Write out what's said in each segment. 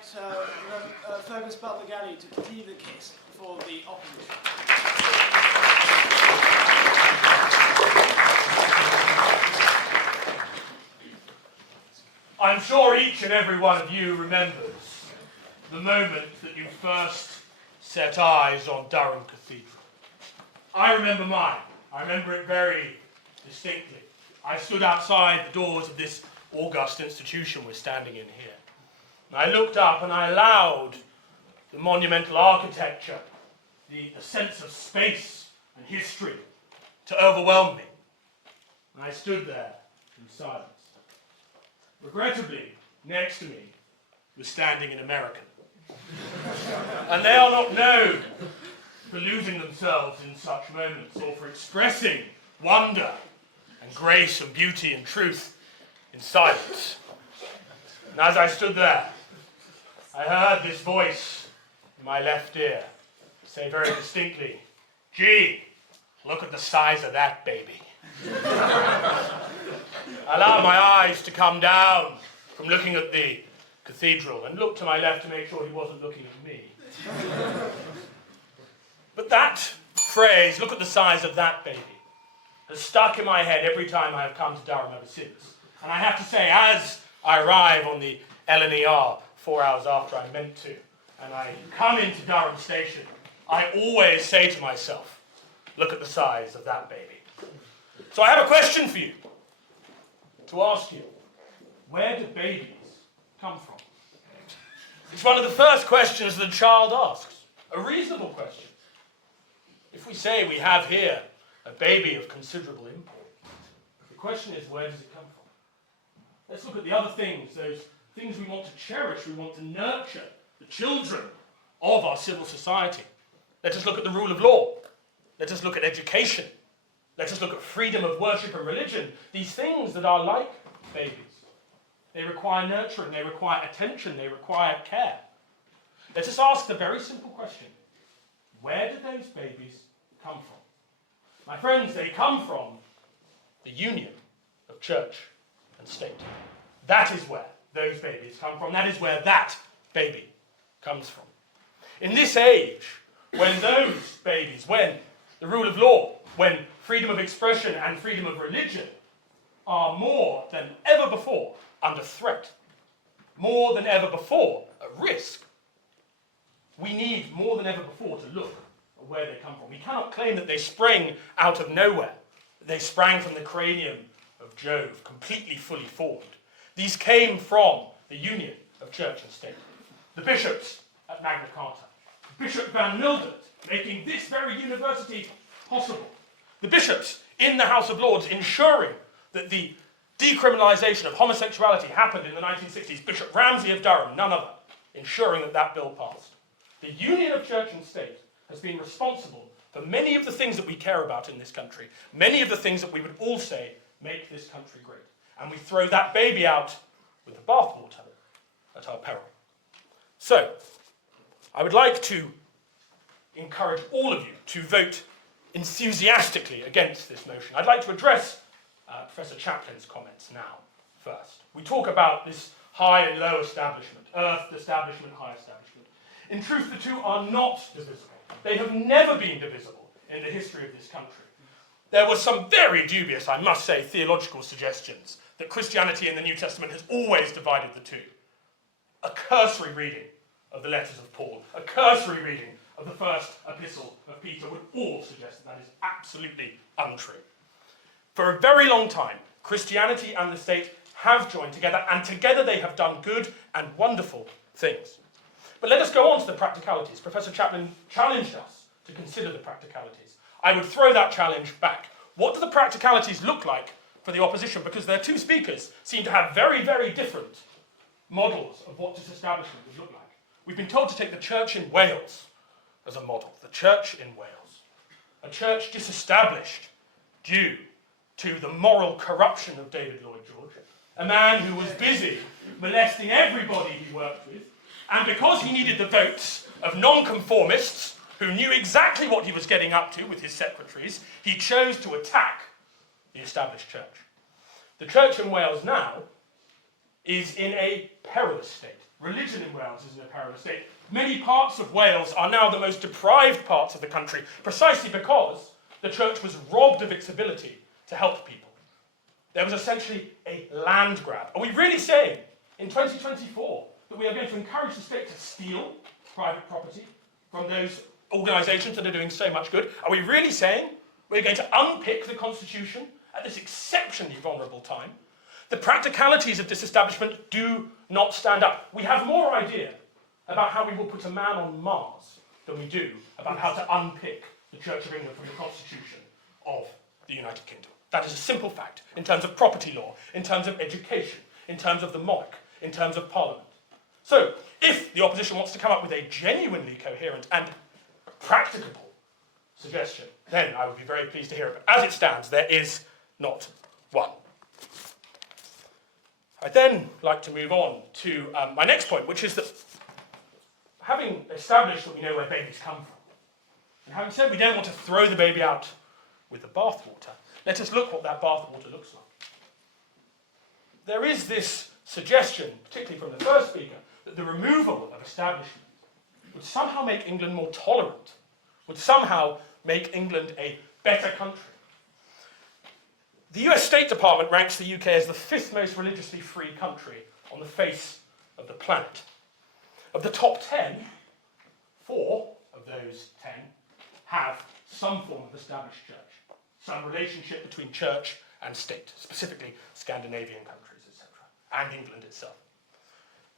invite Fergus Butler-Galle to continue the case for the opposition. I'm sure each and every one of you remembers the moment that you first set eyes on Durham Cathedral. I remember mine. I remember it very distinctly. I stood outside the doors of this august institution we're standing in here. And I looked up and I allowed the monumental architecture, the sense of space and history to overwhelm me. And I stood there in silence. Regrettably, next to me was standing an American. And they are not known for losing themselves in such moments or for expressing wonder and grace and beauty and truth in silence. And as I stood there, I heard this voice in my left ear say very distinctly, "Gee, look at the size of that baby." I allowed my eyes to come down from looking at the cathedral and looked to my left to make sure he wasn't looking at me. But that phrase, "look at the size of that baby," has stuck in my head every time I have come to Durham ever since. And I have to say, as I arrive on the LNER 4 hours after I meant to, and I come into Durham Station, I always say to myself, look at the size of that baby. So I have a question for you to ask you. Where do babies come from? It's one of the first questions that a child asks. A reasonable question. If we say we have here a baby of considerable import, the question is, where does it come from? Let's look at the other things, those things we want to cherish, we want to nurture, the children of our civil society. Let us look at the rule of law. Let us look at education. Let us look at freedom of worship and religion. These things that are like babies. They require nurturing, they require attention, they require care. Let us ask the very simple question, where do those babies come from? My friends, they come from the union of church and state. That is where those babies come from. That is where that baby comes from. In this age, when those babies, when the rule of law, when freedom of expression and freedom of religion are more than ever before under threat, more than ever before at risk, we need more than ever before to look at where they come from. We cannot claim that they sprang out of nowhere. They sprang from the cranium of Jove, completely fully formed. These came from the union of church and state. The bishops at Magna Carta, Bishop Van Mildert, making this very university possible. The bishops in the House of Lords ensuring that the decriminalisation of homosexuality happened in the 1960s. Bishop Ramsay of Durham, none other, ensuring that that bill passed. The union of church and state has been responsible for many of the things that we care about in this country, many of the things that we would all say make this country great. And we throw that baby out with the bathwater at our peril. So, I would like to encourage all of you to vote enthusiastically against this motion. I'd like to address Professor Chaplin's comments now first. We talk about this high and low establishment, earth establishment, high establishment. In truth, the two are not divisible. They have never been divisible in the history of this country. There were some very dubious, I must say, theological suggestions that Christianity in the New Testament has always divided the two. A cursory reading of the letters of Paul, a cursory reading of the first epistle of Peter would all suggest that that is absolutely untrue. For a very long time, Christianity and the state have joined together, and together they have done good and wonderful things. But let us go on to the practicalities. Professor Chaplin challenged us to consider the practicalities. I would throw that challenge back. What do the practicalities look like for the opposition? Because their two speakers seem to have very, very different models of what disestablishment would look like. We've been told to take the church in Wales as a model. The church in Wales. A church disestablished due to the moral corruption of David Lloyd George. A man who was busy molesting everybody he worked with. And because he needed the votes of nonconformists who knew exactly what he was getting up to with his secretaries, he chose to attack the established church. The church in Wales now is in a perilous state. Religion in Wales is in a perilous state. Many parts of Wales are now the most deprived parts of the country, precisely because the church was robbed of its ability to help people. There was essentially a land grab. Are we really saying, in 2024, that we are going to encourage the state to steal private property from those organisations that are doing so much good? Are we really saying we're going to unpick the Constitution at this exceptionally vulnerable time? The practicalities of disestablishment do not stand up. We have more idea about how we will put a man on Mars than we do about how to unpick the Church of England from the Constitution of the United Kingdom. That is a simple fact in terms of property law, in terms of education, in terms of the monarch, in terms of Parliament. So, if the opposition wants to come up with a genuinely coherent and practicable suggestion, then I would be very pleased to hear it. But as it stands, there is not one. I'd then like to move on to my next point, which is that having established that we know where babies come from, and having said we don't want to throw the baby out with the bathwater, let us look what that bathwater looks like. There is this suggestion, particularly from the first speaker, that the removal of establishment would somehow make England more tolerant, would somehow make England a better country. The US State Department ranks the UK as the 5th most religiously free country on the face of the planet. Of the top 10, 4 of those 10 have some form of established church, some relationship between church and state, specifically Scandinavian countries, etc., and England itself.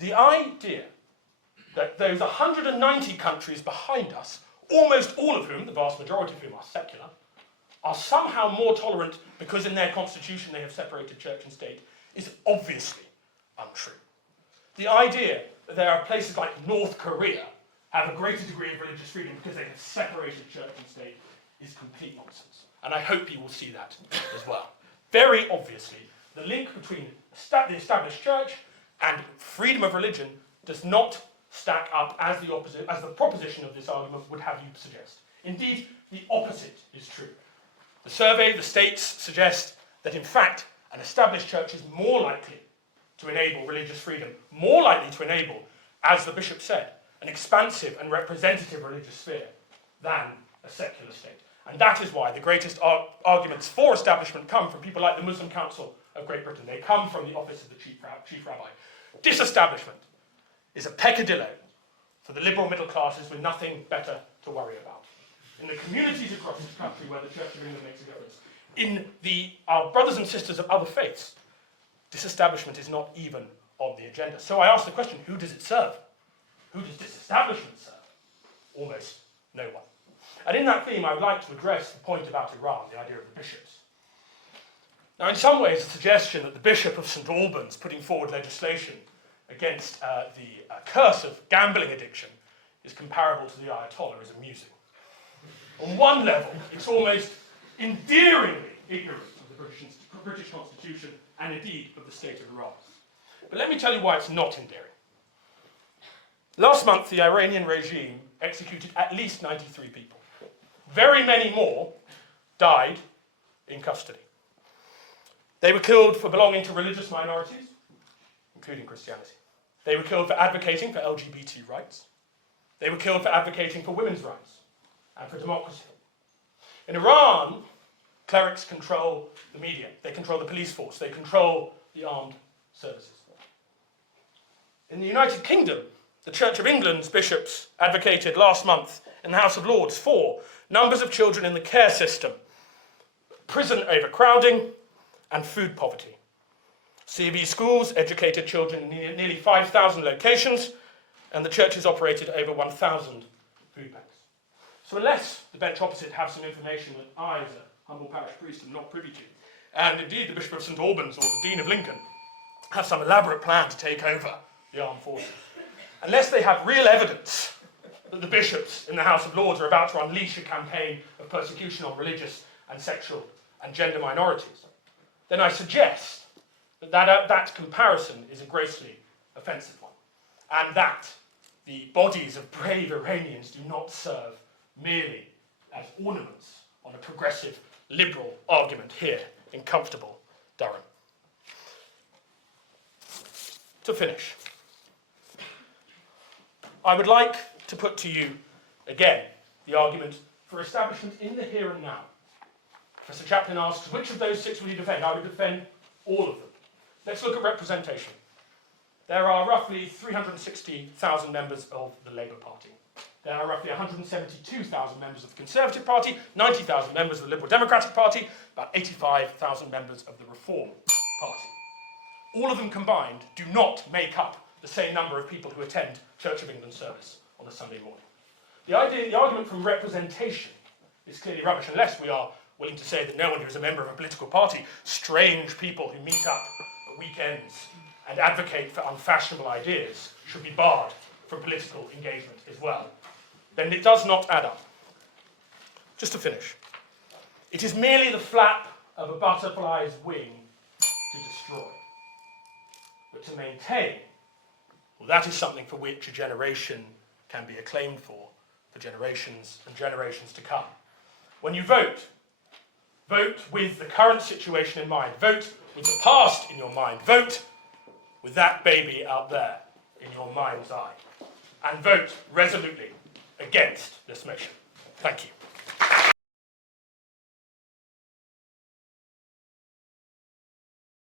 The idea that those 190 countries behind us, almost all of whom, the vast majority of whom are secular, are somehow more tolerant because in their constitution they have separated church and state is obviously untrue. The idea that there are places like North Korea have a greater degree of religious freedom because they have separated church and state is complete nonsense. And I hope you will see that as well. Very obviously, the link between the established church and freedom of religion does not stack up as the proposition of this argument would have you suggest. Indeed, the opposite is true. The survey, the states suggest that in fact an established church is more likely to enable religious freedom, more likely to enable, as the bishop said, an expansive and representative religious sphere than a secular state. And that is why the greatest arguments for establishment come from people like the Muslim Council of Great Britain. They come from the office of the chief rabbi. Disestablishment is a peccadillo for the liberal middle classes with nothing better to worry about. In the communities across this country where the Church of England makes a difference, in our brothers and sisters of other faiths, disestablishment is not even on the agenda. So I ask the question, who does it serve? Who does disestablishment serve? Almost no one. And in that theme, I would like to address the point about Iran, the idea of the bishops. Now, in some ways, the suggestion that the Bishop of St Albans putting forward legislation against the curse of gambling addiction is comparable to the Ayatollah is amusing. On one level, it's almost endearingly ignorant of the British Constitution and indeed of the state of Iran. But let me tell you why it's not endearing. Last month, the Iranian regime executed at least 93 people. Very many more died in custody. They were killed for belonging to religious minorities, including Christianity. They were killed for advocating for LGBT rights. They were killed for advocating for women's rights and for democracy. In Iran, clerics control the media. They control the police force. They control the armed services. In the United Kingdom, the Church of England's bishops advocated last month in the House of Lords for numbers of children in the care system, prison overcrowding, and food poverty. CB schools educated children in nearly 5,000 locations, and the churches operated over 1,000 food banks. So unless the bench opposite have some information that I, as a humble parish priest, am not privy to, and indeed the Bishop of St Albans or the Dean of Lincoln have some elaborate plan to take over the armed forces, unless they have real evidence that the bishops in the House of Lords are about to unleash a campaign of persecution on religious and sexual and gender minorities, then I suggest that that comparison is a grossly offensive one, and that the bodies of brave Iranians do not serve merely as ornaments on a progressive liberal argument here in comfortable Durham. to finish, I would like to put to you again the argument for establishment in the here and now. Professor Chaplin asks, which of those 6 will you defend? I would defend all of them. Let's look at representation. There are roughly 360,000 members of the Labour Party. There are roughly 172,000 members of the Conservative Party, 90,000 members of the Liberal Democratic Party, about 85,000 members of the Reform Party. All of them combined do not make up the same number of people who attend Church of England service on a Sunday morning. The argument from representation is clearly rubbish unless we are willing to say that no one who is a member of a political party, strange people who meet up at weekends and advocate for unfashionable ideas, should be barred from political engagement as well. Then it does not add up. Just to finish, it is merely the flap of a butterfly's wing to destroy. But to maintain, well, that is something for which a generation can be acclaimed for generations and generations to come. When you vote, vote with the current situation in mind. Vote with the past in your mind. Vote with that baby out there in your mind's eye. And vote resolutely against this motion. Thank you.